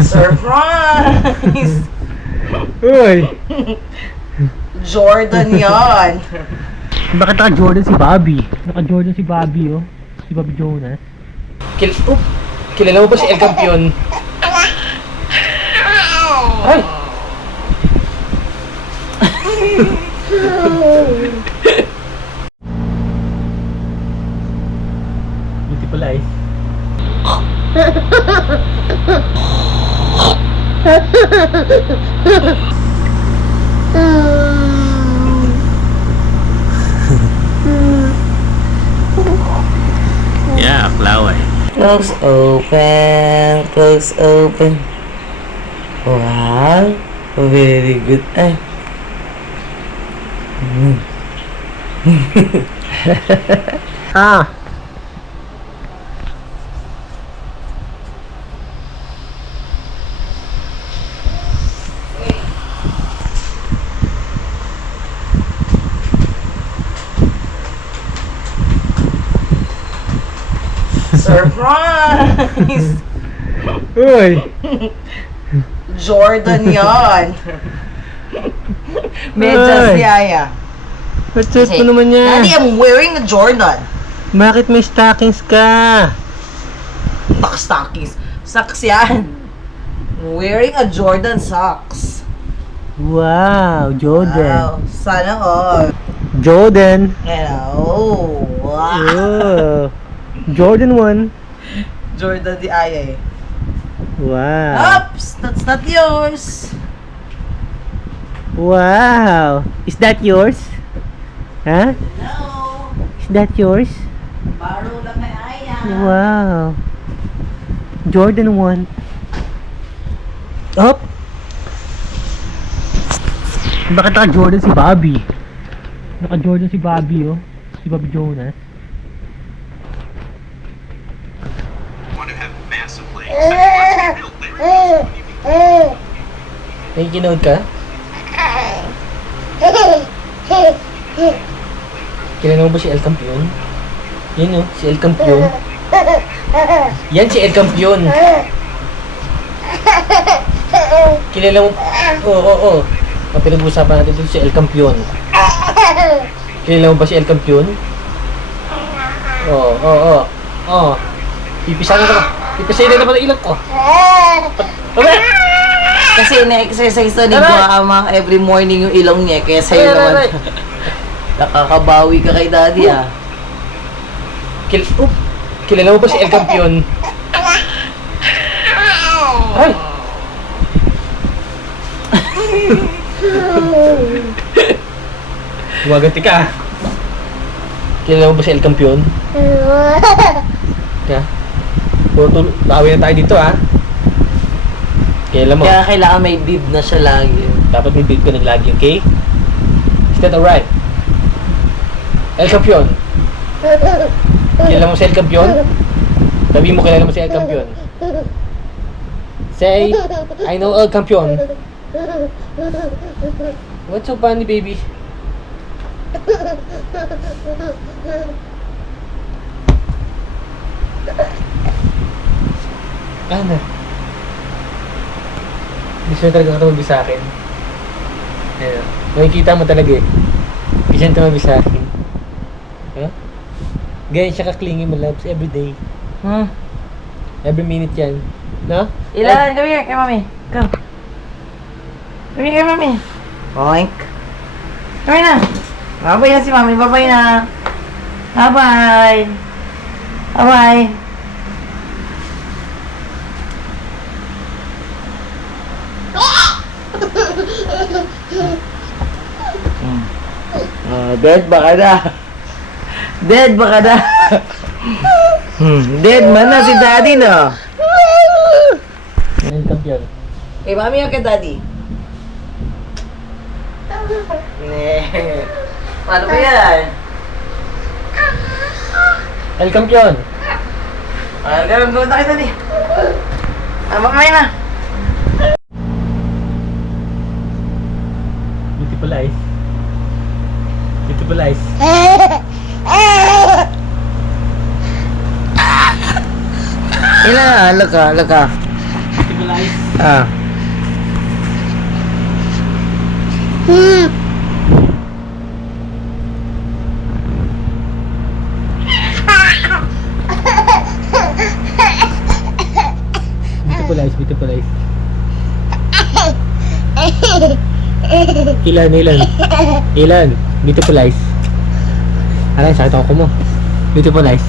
Surprise! Uy! Jordan yan. Bakit naka-Jordan si Bobby? Naka-Jordan si Bobby, oh. Si Bobby Jonas. Kilala mo ba si El Campion? Ay! Buti pala eh. Yeah, flower. Close open, close open. Wow, very good. Ay. Ah! Surprise! Uy! Jordan yan. Medyas ni Aya. What's mo naman yan? Daddy, I'm wearing a Jordan. Bakit may stockings ka? Stockings. Socks yan. Wearing a Jordan socks. Wow, Jordan. Wow. Sana all. Jordan. Hello. Wow. Oh. Jordan 1. Jordan di Aya eh. Wow. Oops! That's not yours. Wow. Is that yours? Huh? No. Is that yours? Baro lang kay Aya. Wow. Jordan 1. Up. Bakit naka-Jordan si Bobby? Naka-Jordan si Bobby, oh. Si Bobby Jonas. May kinood ka? Kilala mo ba si El Campion? Yan o, si El Campion. Yan si El Campion. Kilala mo? Oo. Ang pinag-usapan natin dito si El Campion. Kilala mo ba si El Campion? Oo. Pipisahin na naman ang ilang ko. Kasi na-exercise to ni Guama every morning yung ilong niya. Kaya sa'yo naman. Nakakabawi ka kay Daddy ah. Kilala mo ba si El Campion? Ay! Gumaganti ka. Kilala mo ba si El Campion? Kaya? Bawi na tayo dito ah. Kilala mo? Kaya kailangan may bib na siya lagi. Dapat may bib ka ng lagi, okay? Is that alright? El Campion. Kilala mo si El Campion? Sabi mo kilala mo si El Campion. Say, I know El Campion. What's so funny, baby? Ano? Hindi siya talaga katabi sa akin. Ayan. Makikita mo talaga eh. Hindi siya tumabi sa akin. Huh? Ganyan siya ka-clingy mo, loves, everyday. Every minute yan. No? Ilan? Come here, kay Mami. Come. Come here, kay Mami. Oink. Come here na. Babay na si Mami. Babay na. Bye-bye. Bye-bye. Dead baka na. Dead baka na. Dead man na si Daddy no. El Campion. Kay Mami o kay Daddy? Paano ba yan? El Campion. Ganun na kay Daddy. Mamay na. Beautiful eyes. Beautiful eyes. Ilan na? Laka. Stabilize. Ah. Beautiful eyes. Ilan? Beautiful eyes. Aray, sakit ako mo. Beautiful eyes.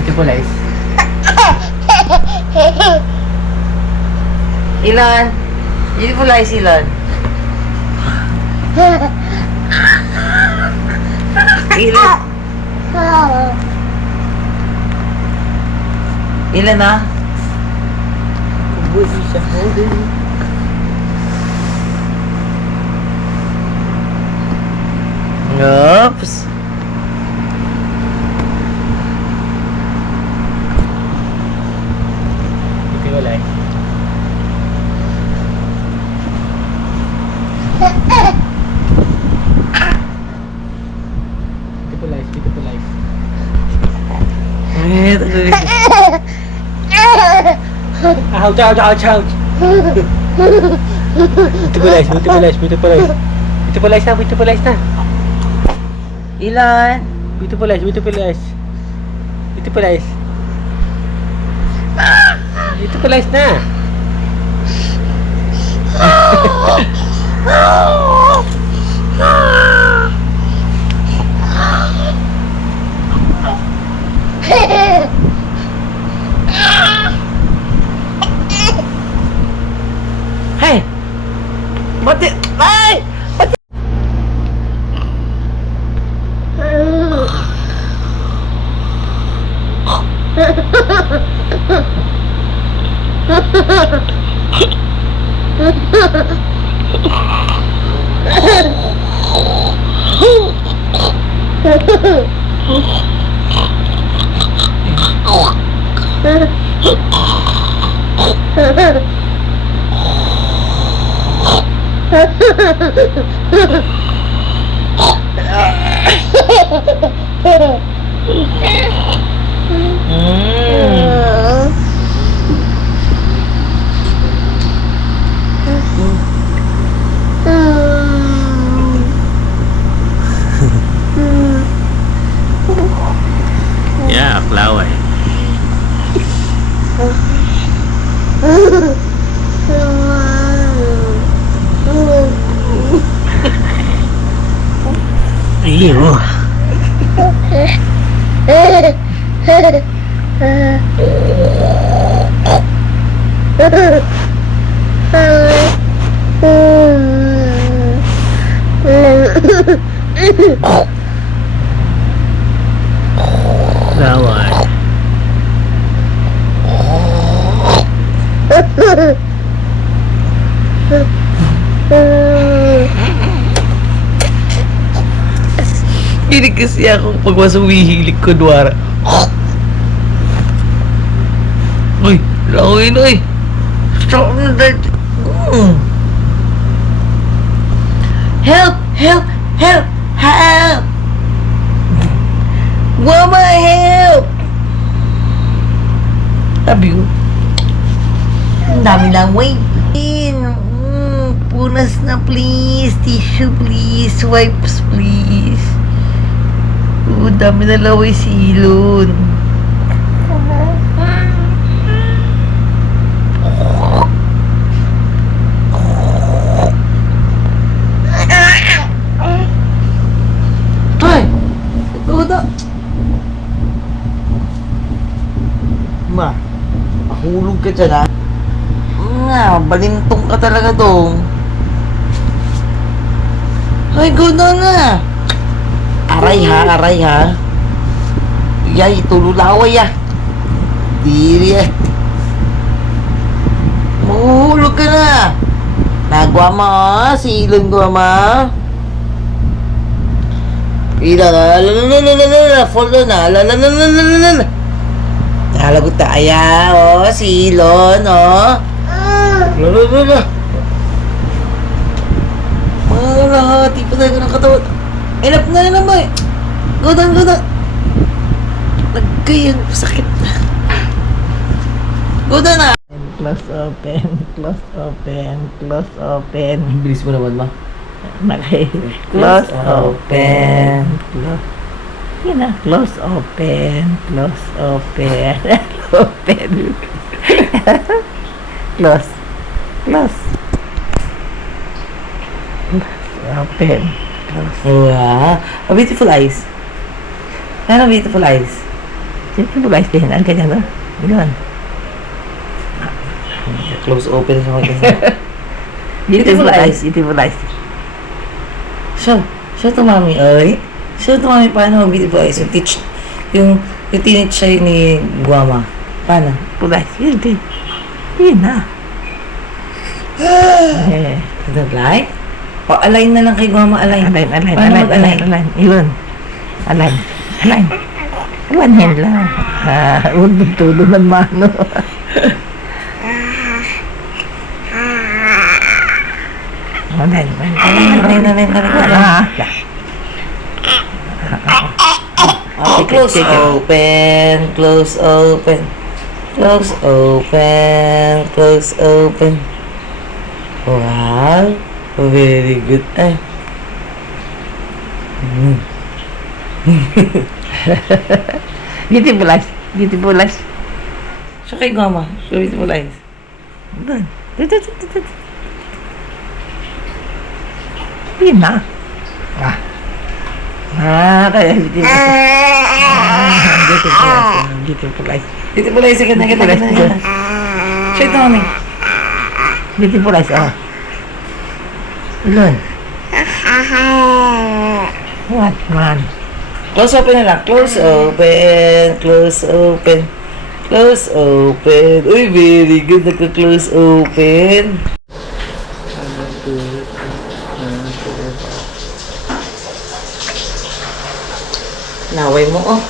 Beautiful eyes. Ilan? Beautiful eyes, ilan? Ilan? Ilan na? Kubuti siya. Oops. Beautiful eyes. Beautiful eyes. Ouch. Beautiful eyes na. Ilan? Beautiful eyes. Beautiful eyes na. Hey! Mati! Ay! Mati! Yeah, flower. Iyo. Flower. Hindi kasi ako pag masumihilig ko duwara. Uy, lawin uy. Stop na that. Help! Help! Help! Help! Mama, help! Sabi ko, ang dami lang, wait. Punas na please. Tissue please. Wipes please. Dami na laway silon. Ay! Uda! Ma, mahulog ka dyan ha? Nga, balintong ka talaga dong. Ay, go na na! Aray ha. Yay, tululaway ya. Diri eh. Mahulog ka na. Nagwa mo, silon ko ma. Follow na. Nalagot tayo, oh, silon, oh. Mahulog, tipo tayo ng katawan. Inap na naman eh. Go down, go down. Nagkayang sakit. Go down na. Close open, close open, close open. Bilis mo naman, ma. Okay. Close open, close. Yun na. Close open, close open, open. Close, close. Open, close. Wow. A beautiful eyes. Ano beautiful eyes? Beautiful eyes din. Ang ganyan, no? Ganyan. Close open sa mga Beautiful eyes, beautiful eyes. Show to mommy, oy. Show to mommy paano beautiful eyes. Yung tinitch siya ni Guama. Paano? Beautiful eyes. Yun din. Yun na. Eh, don't like? O, align na lang kay Guama, align. Align. Align. Yun. Align. One hand lang. Huwag tulo ng mano. Align. Okay, close open, close open, close open, close open. Wow, very good. Ay. Beautiful eyes, beautiful eyes. So kay Gama, so beautiful eyes. Doon. Yun na. Kaya beautiful eyes. Beautiful eyes. Beautiful eyes. Ganda. Show ito, mami. Beautiful eyes, oh. Ilan? What, man? Close open na lang. Close open. Close open. Close open. Uy, very good. Nagka-close open. Naway mo, oh.